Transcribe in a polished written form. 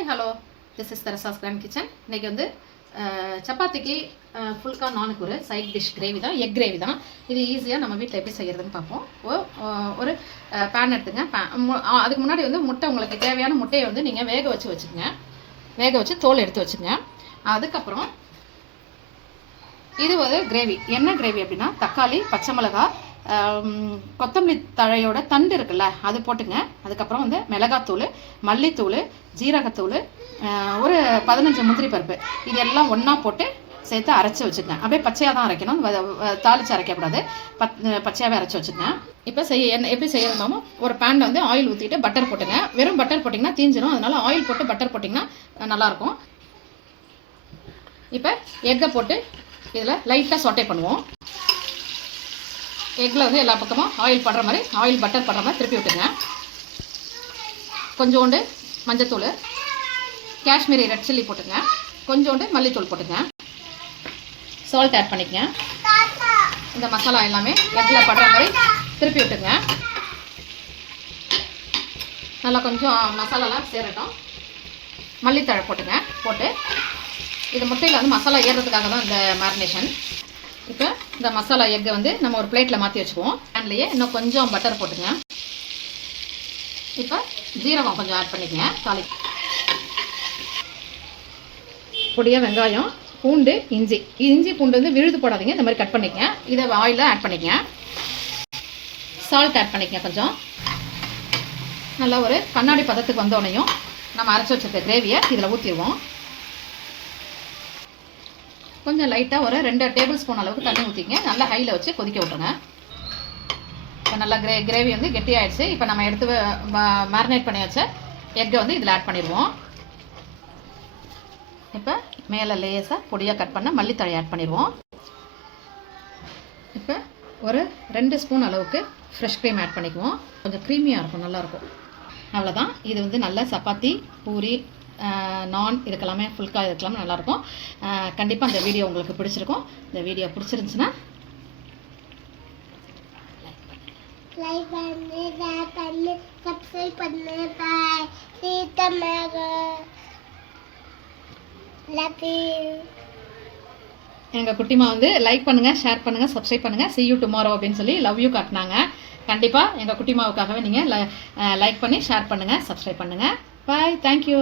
Hi hello, this is தரசாஸ் grand kitchen. இன்றைக்கி வந்து சப்பாத்திக்கு ஃபுல்கா நானுக்கு ஒரு சைட் டிஷ் கிரேவி தான், எக் கிரேவி தான். இது ஈஸியாக நம்ம வீட்டில் எப்படி செய்கிறதுன்னு பார்ப்போம். ஒரு பேன் எடுத்துங்க. அதுக்கு முன்னாடி வந்து முட்டை, உங்களுக்கு தேவையான முட்டையை வந்து நீங்கள் வேக வச்சுக்கோங்க. வேக வச்சு தோல் எடுத்து வச்சுங்க. அதுக்கப்புறம் இது ஒரு கிரேவி. என்ன கிரேவி அப்படின்னா, தக்காளி, பச்சை மிளகாய், கொத்தமல்லி தழையோட தண்டு இருக்குல்ல, அது போட்டுங்க. அதுக்கப்புறம் வந்து மிளகாத்தூள், மல்லித்தூள், ஜீரகத்தூள், ஒரு 15 முந்திரி பருப்பு, இது எல்லாம் ஒன்றா போட்டு சேர்த்து அரைச்சி வச்சுக்கங்க. அப்படியே பச்சையாக தான் அரைக்கணும், தாளித்து அரைக்கக்கூடாது. பச்சையாகவே அரைச்சி வச்சுக்கங்க. இப்போ எப்படி செய்யறோமோ, ஒரு பேனில் வந்து ஆயில் ஊற்றிட்டு பட்டர் போட்டுங்க. வெறும் பட்டர் போட்டிங்கன்னா தீஞ்சிடும், அதனால ஆயில் போட்டு பட்டர் போட்டிங்கன்னா நல்லாயிருக்கும். இப்போ எக்கை போட்டு இதில் லைட்டாக சொட்டை பண்ணுவோம். எக்கில் வந்து எல்லா பக்கமும் ஆயில் படுற மாதிரி, ஆயில் பட்டர் படுற மாதிரி திருப்பி விட்டுங்க. கொஞ்சோண்டு மஞ்சத்தூள், காஷ்மீரி ரெட் சில்லி போட்டுங்க. கொஞ்சோண்டு மல்லித்தூள் போட்டுங்க. சால்ட் ஆட் பண்ணிக்கங்க. இந்த மசாலா எல்லாமே எக்கில் படுற மாதிரி திருப்பி விட்டுங்க. நல்லா கொஞ்சம் மசாலாலாம் சேரட்டும். மல்லித்தழை போட்டுங்க. போட்டு இது முட்டையில் வந்து மசாலா ஏறுறதுக்காக தான் இந்த மேரினேஷன். இப்போ இந்த மசாலா எக்கை வந்து நம்ம ஒரு பிளேட்டில் மாற்றி வச்சுக்குவோம். பேன்லேயே இன்னும் கொஞ்சம் பட்டர் போட்டுங்க. இப்போ ஜீரகம் கொஞ்சம் ஆட் பண்ணிக்கங்க. பொடியாக வெங்காயம், பூண்டு, இஞ்சி பூண்டு வந்து விழுது போடாதீங்க, இந்த மாதிரி கட் பண்ணிக்கங்க. இதை ஆயிலில் ஆட் பண்ணிக்கங்க. சால்ட் ஆட் பண்ணிக்கங்க. கொஞ்சம் நல்லா ஒரு கண்ணாடி பதத்துக்கு வந்தோடனையும் நம்ம அரைச்சி வச்சிருக்க கிரேவியை இதில் ஊற்றிடுவோம். கொஞ்சம் லைட்டாக ஒரு 2 டேபிள் ஸ்பூன் அளவுக்கு தண்ணி ஊற்றிங்க. நல்லா ஹையில் வச்சு கொதிக்க விட்டுருங்க. இப்போ நல்லா கிரேவி வந்து கெட்டியாகிடுச்சு. இப்போ நம்ம எடுத்து மேரினேட் பண்ணி வச்ச எக்கை வந்து இதில் ஆட் பண்ணிடுவோம். இப்போ மேலே லேசாக பொடியாக கட் பண்ண மல்லித்தழை ஆட் பண்ணிடுவோம். இப்போ ஒரு 2 ஸ்பூன் அளவுக்கு ஃப்ரெஷ் க்ரீம் ஆட் பண்ணிக்குவோம். கொஞ்சம் க்ரீமியாக இருக்கும், நல்லாயிருக்கும். அவ்வளோதான். இது வந்து நல்ல சப்பாத்தி, பூரி, நான், இதுக்கெல்லாமே ஃபுல்கா, இதுக்கெல்லாமே நல்லாயிருக்கும். கண்டிப்பாக இந்த வீடியோ உங்களுக்கு பிடிச்சிருக்கும். இந்த வீடியோ பிடிச்சிருந்துச்சுன்னா லைக் பண்ணு, ஷேர் பண்ணு, சப்ஸ்கிரைப் பண்ணு. பாய். எங்கள் குட்டிமா வந்து லைக் பண்ணுங்கள், ஷேர் பண்ணுங்கள், சப்ஸ்கிரைப் பண்ணுங்கள். see you tomorrow அப்படின்னு சொல்லி லவ் யூ காட்டினாங்க. கண்டிப்பாக எங்கள் குட்டிமாவுக்காகவே நீங்கள் லைக் பண்ணி ஷேர் பண்ணுங்கள், சப்ஸ்கிரைப் பண்ணுங்கள். பாய். தேங்க்யூ.